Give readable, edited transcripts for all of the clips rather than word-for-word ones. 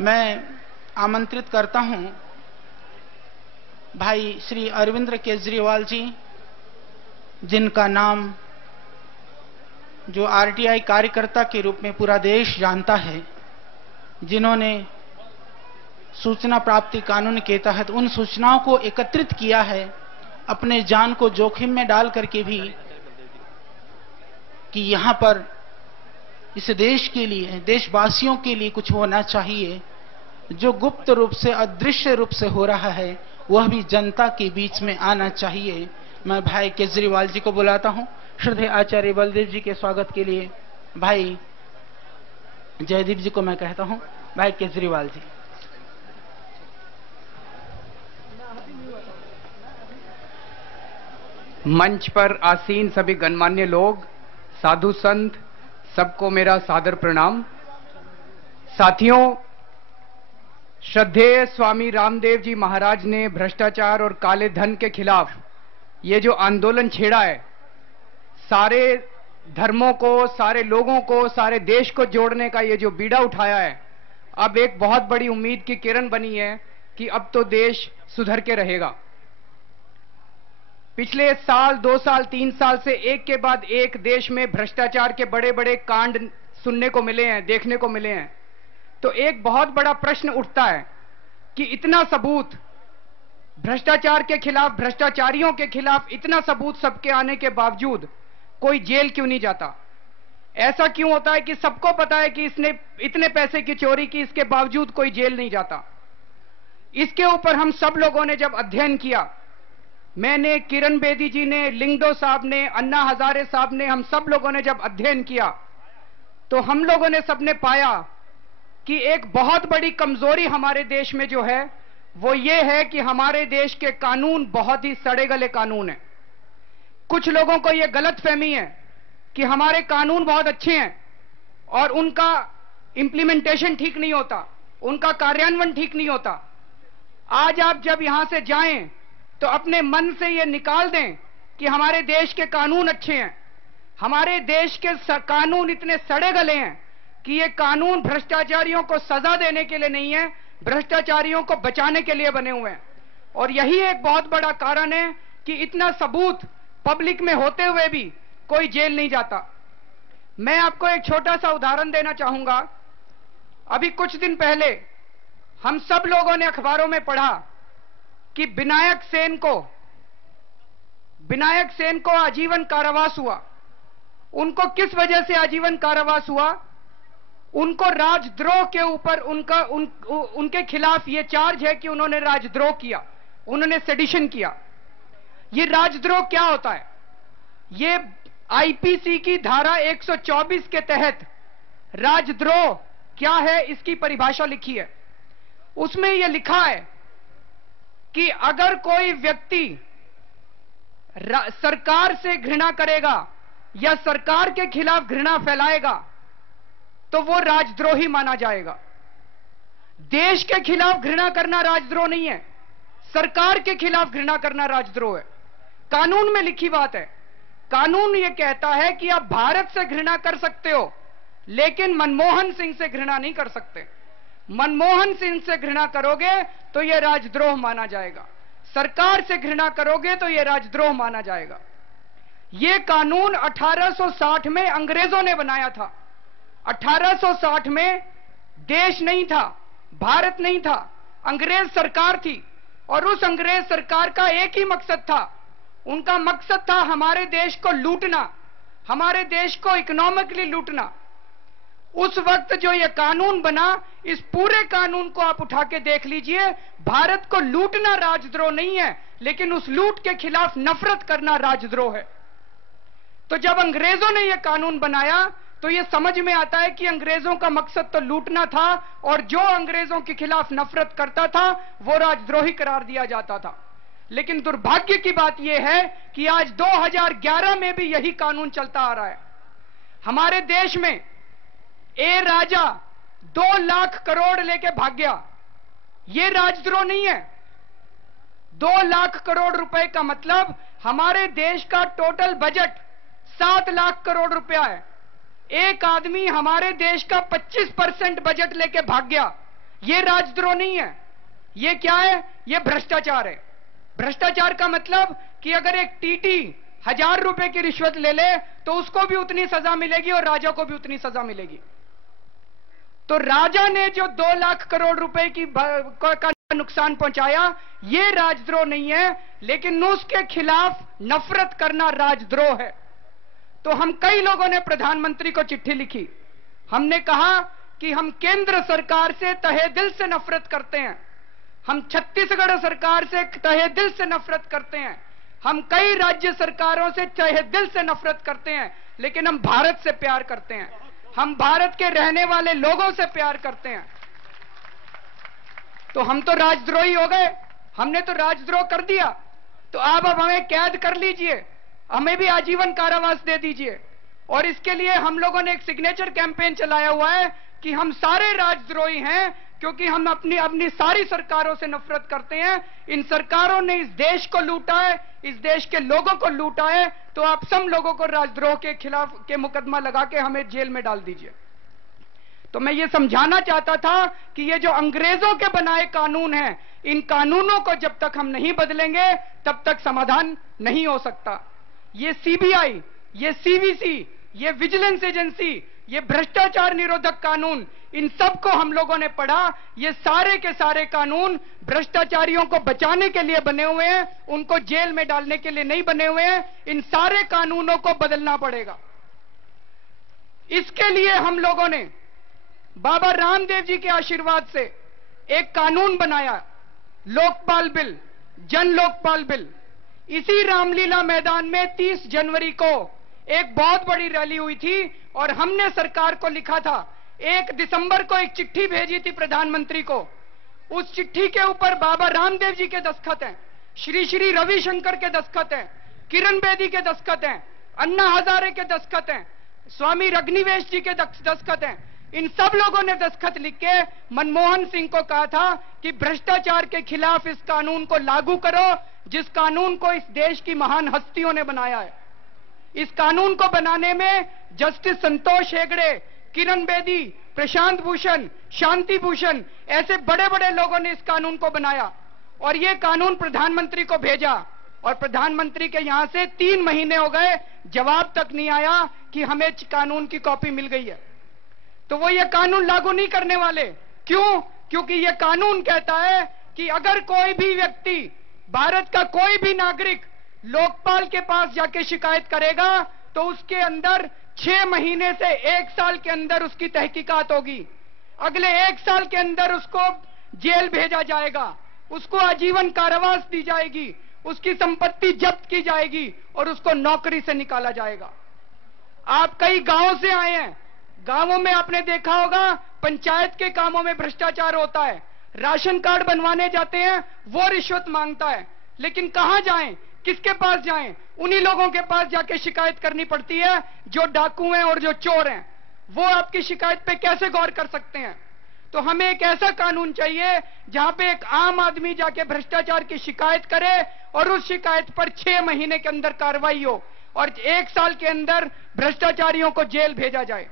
मैं आमंत्रित करता हूं भाई श्री अरविंद केजरीवाल जी, जिनका नाम जो आरटीआई कार्यकर्ता के रूप में पूरा देश जानता है, जिन्होंने सूचना प्राप्ति कानून के तहत उन सूचनाओं को एकत्रित किया है, अपने जान को जोखिम में डाल करके भी, कि यहां पर इस देश के लिए, देशवासियों के लिए कुछ होना चाहिए। जो गुप्त रूप से, अदृश्य रूप से हो रहा है, वह भी जनता के बीच में आना चाहिए। मैं भाई केजरीवाल जी को बुलाता हूं। श्रद्धेय आचार्य बलदेव जी के स्वागत के लिए भाई जयदीप जी को मैं कहता हूं। भाई केजरीवाल जी। मंच पर आसीन सभी गणमान्य लोग, साधु संत, सबको मेरा सादर प्रणाम। साथियों, श्रद्धेय स्वामी रामदेव जी महाराज ने भ्रष्टाचार और काले धन के खिलाफ ये जो आंदोलन छेड़ा है, सारे धर्मों को, सारे लोगों को, सारे देश को जोड़ने का ये जो बीड़ा उठाया है, अब एक बहुत बड़ी उम्मीद की किरण बनी है कि अब तो देश सुधर के रहेगा। पिछले साल, 2 साल, 3 साल से एक के बाद एक देश में भ्रष्टाचार के बड़े बड़े कांड सुनने को मिले हैं, देखने को मिले हैं। तो एक बहुत बड़ा प्रश्न उठता है कि इतना सबूत भ्रष्टाचार के खिलाफ, भ्रष्टाचारियों के खिलाफ इतना सबूत सबके आने के बावजूद कोई जेल क्यों नहीं जाता? ऐसा क्यों होता है कि सबको पता है कि इसने इतने पैसे की चोरी की, इसके बावजूद कोई जेल नहीं जाता? इसके ऊपर हम सब लोगों ने जब अध्ययन किया, मैंने, किरण बेदी जी ने, लिंगडो साहब ने, अन्ना हजारे साहब ने, हम सब लोगों ने जब अध्ययन किया, तो हम लोगों ने सबने पाया कि एक बहुत बड़ी कमजोरी हमारे देश में जो है वो ये है कि हमारे देश के कानून बहुत ही सड़े गले कानून हैं। कुछ लोगों को यह गलतफहमी है कि हमारे कानून बहुत अच्छे हैं और उनका इंप्लीमेंटेशन ठीक नहीं होता, उनका कार्यान्वयन ठीक नहीं होता। आज आप जब यहां से जाएं तो अपने मन से यह निकाल दें कि हमारे देश के कानून अच्छे हैं। हमारे देश के कानून इतने सड़े गले हैं कि ये कानून भ्रष्टाचारियों को सजा देने के लिए नहीं है, भ्रष्टाचारियों को बचाने के लिए बने हुए हैं। और यही एक बहुत बड़ा कारण है कि इतना सबूत पब्लिक में होते हुए भी कोई जेल नहीं जाता। मैं आपको एक छोटा सा उदाहरण देना चाहूंगा। अभी कुछ दिन पहले हम सब लोगों ने अखबारों में पढ़ा कि विनायक सेन को आजीवन कारावास हुआ। उनको किस वजह से आजीवन कारावास हुआ? उनको राजद्रोह के ऊपर उनके खिलाफ यह चार्ज है कि उन्होंने राजद्रोह किया, उन्होंने सेडिशन किया। यह राजद्रोह क्या होता है? ये आईपीसी की धारा 124 के तहत राजद्रोह क्या है, इसकी परिभाषा लिखी है। उसमें यह लिखा है कि अगर कोई व्यक्ति सरकार से घृणा करेगा या सरकार के खिलाफ घृणा फैलाएगा तो वो राजद्रोही माना जाएगा। देश के खिलाफ घृणा करना राजद्रोह नहीं है, सरकार के खिलाफ घृणा करना राजद्रोह है। कानून में लिखी बात है। कानून यह कहता है कि आप भारत से घृणा कर सकते हो, लेकिन मनमोहन सिंह से घृणा नहीं कर सकते। मनमोहन सिंह से घृणा करोगे तो यह राजद्रोह माना जाएगा, सरकार से घृणा करोगे तो यह राजद्रोह माना जाएगा। यह कानून 1860 में अंग्रेजों ने बनाया था। 1860 में देश नहीं था, भारत नहीं था, अंग्रेज सरकार थी। और उस अंग्रेज सरकार का एक ही मकसद था, उनका मकसद था हमारे देश को लूटना, हमारे देश को इकोनॉमिकली लूटना। उस वक्त जो यह कानून बना, इस पूरे कानून को आप उठा के देख लीजिए, भारत को लूटना राजद्रोह नहीं है, लेकिन उस लूट के खिलाफ नफरत करना राजद्रोह है। तो जब अंग्रेजों ने यह कानून बनाया तो यह समझ में आता है कि अंग्रेजों का मकसद तो लूटना था, और जो अंग्रेजों के खिलाफ नफरत करता था वो राजद्रोही करार दिया जाता था। लेकिन दुर्भाग्य की बात यह है कि आज 2011 में भी यही कानून चलता आ रहा है। हमारे देश में ए राजा 2 लाख करोड़ लेके भाग गया, यह राजद्रोह नहीं है। 2 लाख करोड़ रुपए का मतलब हमारे देश का टोटल बजट 7 लाख करोड़ रुपया है। एक आदमी हमारे देश का 25% बजट लेके भाग गया, ये राजद्रोह नहीं है। ये क्या है? ये भ्रष्टाचार है। भ्रष्टाचार का मतलब कि अगर एक टीटी 1000 रुपए की रिश्वत ले ले तो उसको भी उतनी सजा मिलेगी और राजा को भी उतनी सजा मिलेगी। तो राजा ने जो 2 लाख करोड़ रुपए का नुकसान पहुंचाया, ये राजद्रोह नहीं है, लेकिन उसके खिलाफ नफरत करना राजद्रोह है। तो हम कई लोगों ने प्रधानमंत्री को चिट्ठी लिखी। हमने कहा कि हम केंद्र सरकार से तहे दिल से नफरत करते हैं, हम छत्तीसगढ़ सरकार से तहे दिल से नफरत करते हैं, हम कई राज्य सरकारों से तहे दिल से नफरत करते हैं, लेकिन हम भारत से प्यार करते हैं, हम भारत के रहने वाले लोगों से प्यार करते हैं। तो हम तो राजद्रोही हो गए, हमने तो राजद्रोह कर दिया, तो अब हमें कैद कर लीजिए, हमें भी आजीवन कारावास दे दीजिए। और इसके लिए हम लोगों ने एक सिग्नेचर कैंपेन चलाया हुआ है कि हम सारे राजद्रोही हैं, क्योंकि हम अपनी सारी सरकारों से नफरत करते हैं। इन सरकारों ने इस देश को लूटा है, इस देश के लोगों को लूटा है, तो आप सब लोगों को राजद्रोह के खिलाफ के मुकदमा लगा के हमें जेल में डाल दीजिए। तो मैं ये समझाना चाहता था कि ये जो अंग्रेजों के बनाए कानून हैं, इन कानूनों को जब तक हम नहीं बदलेंगे तब तक समाधान नहीं हो सकता। ये सीबीआई, ये सीवीसी, ये विजिलेंस एजेंसी, ये भ्रष्टाचार निरोधक कानून, इन सबको हम लोगों ने पढ़ा। ये सारे के सारे कानून भ्रष्टाचारियों को बचाने के लिए बने हुए हैं, उनको जेल में डालने के लिए नहीं बने हुए हैं। इन सारे कानूनों को बदलना पड़ेगा। इसके लिए हम लोगों ने बाबा रामदेव जी के आशीर्वाद से एक कानून बनाया, लोकपाल बिल, जन लोकपाल बिल। इसी रामलीला मैदान में 30 जनवरी को एक बहुत बड़ी रैली हुई थी और हमने सरकार को लिखा था। 1 दिसंबर को एक चिट्ठी भेजी थी प्रधानमंत्री को। उस चिट्ठी के ऊपर बाबा रामदेव जी के दस्तखत हैं, श्री श्री रविशंकर के दस्तखत हैं, किरण बेदी के दस्तखत हैं, अन्ना हजारे के दस्तखत हैं, स्वामी रग्निवेश जी के दस्तखत हैं। इन सब लोगों ने दस्तखत लिख के मनमोहन सिंह को कहा था कि भ्रष्टाचार के खिलाफ इस कानून को लागू करो, जिस कानून को इस देश की महान हस्तियों ने बनाया है। इस कानून को बनाने में जस्टिस संतोष हेगड़े, किरण बेदी, प्रशांत भूषण, शांति भूषण, ऐसे बड़े बड़े लोगों ने इस कानून को बनाया और यह कानून प्रधानमंत्री को भेजा। और प्रधानमंत्री के यहां से 3 महीने हो गए, जवाब तक नहीं आया कि हमें कानून की कॉपी मिल गई है। तो वो ये कानून लागू नहीं करने वाले। क्यों? क्योंकि ये कानून कहता है कि अगर कोई भी व्यक्ति, भारत का कोई भी नागरिक लोकपाल के पास जाके शिकायत करेगा तो उसके अंदर 6 महीने से 1 साल के अंदर उसकी तहकीकात होगी। अगले 1 साल के अंदर उसको जेल भेजा जाएगा, उसको आजीवन कारावास दी जाएगी, उसकी संपत्ति जब्त की जाएगी और उसको नौकरी से निकाला जाएगा। आप कई गांवों से आए हैं, गांवों में आपने देखा होगा पंचायत के कामों में भ्रष्टाचार होता है। राशन कार्ड बनवाने जाते हैं, वो रिश्वत मांगता है, लेकिन कहां जाएं, किसके पास जाएं? उन्हीं लोगों के पास जाके शिकायत करनी पड़ती है जो डाकू हैं और जो चोर हैं। वो आपकी शिकायत पे कैसे गौर कर सकते हैं? तो हमें एक ऐसा कानून चाहिए जहां पे एक आम आदमी जाके भ्रष्टाचार की शिकायत करे और उस शिकायत पर 6 महीने के अंदर कार्रवाई हो और 1 साल के अंदर भ्रष्टाचारियों को जेल भेजा जाए।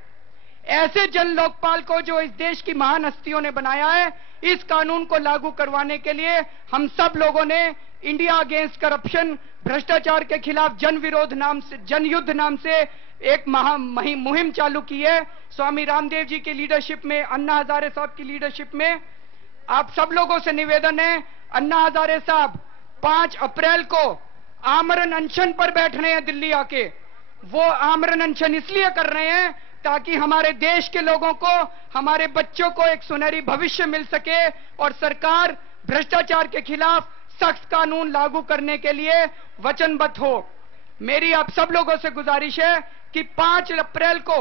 ऐसे जन लोकपाल को जो इस देश की महान हस्तियों ने बनाया है, इस कानून को लागू करवाने के लिए हम सब लोगों ने इंडिया अगेंस्ट करप्शन, भ्रष्टाचार के खिलाफ जनयुद्ध नाम से एक मुहिम चालू की है। स्वामी रामदेव जी की लीडरशिप में, अन्ना हजारे साहब की लीडरशिप में। आप सब लोगों से निवेदन है, अन्ना हजारे साहब 5 अप्रैल को आमरण अनशन पर बैठ रहे हैं दिल्ली आके। वो आमरण अनशन इसलिए कर रहे हैं ताकि हमारे देश के लोगों को, हमारे बच्चों को एक सुनहरी भविष्य मिल सके और सरकार भ्रष्टाचार के खिलाफ सख्त कानून लागू करने के लिए वचनबद्ध हो। मेरी आप सब लोगों से गुजारिश है कि 5 अप्रैल को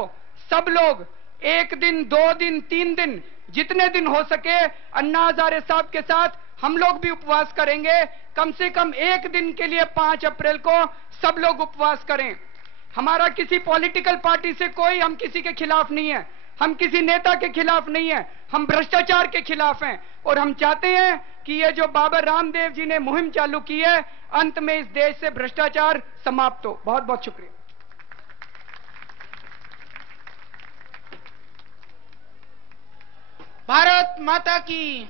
सब लोग 1 दिन, 2 दिन, 3 दिन, जितने दिन हो सके अन्ना हजारे साहब के साथ हम लोग भी उपवास करेंगे। कम से कम 1 दिन के लिए 5 अप्रैल को सब लोग उपवास करें। हमारा किसी पॉलिटिकल पार्टी से कोई, हम किसी के खिलाफ नहीं है, हम किसी नेता के खिलाफ नहीं है, हम भ्रष्टाचार के खिलाफ हैं और हम चाहते हैं कि ये जो बाबा रामदेव जी ने मुहिम चालू की है, अंत में इस देश से भ्रष्टाचार समाप्त हो। बहुत बहुत शुक्रिया। भारत माता की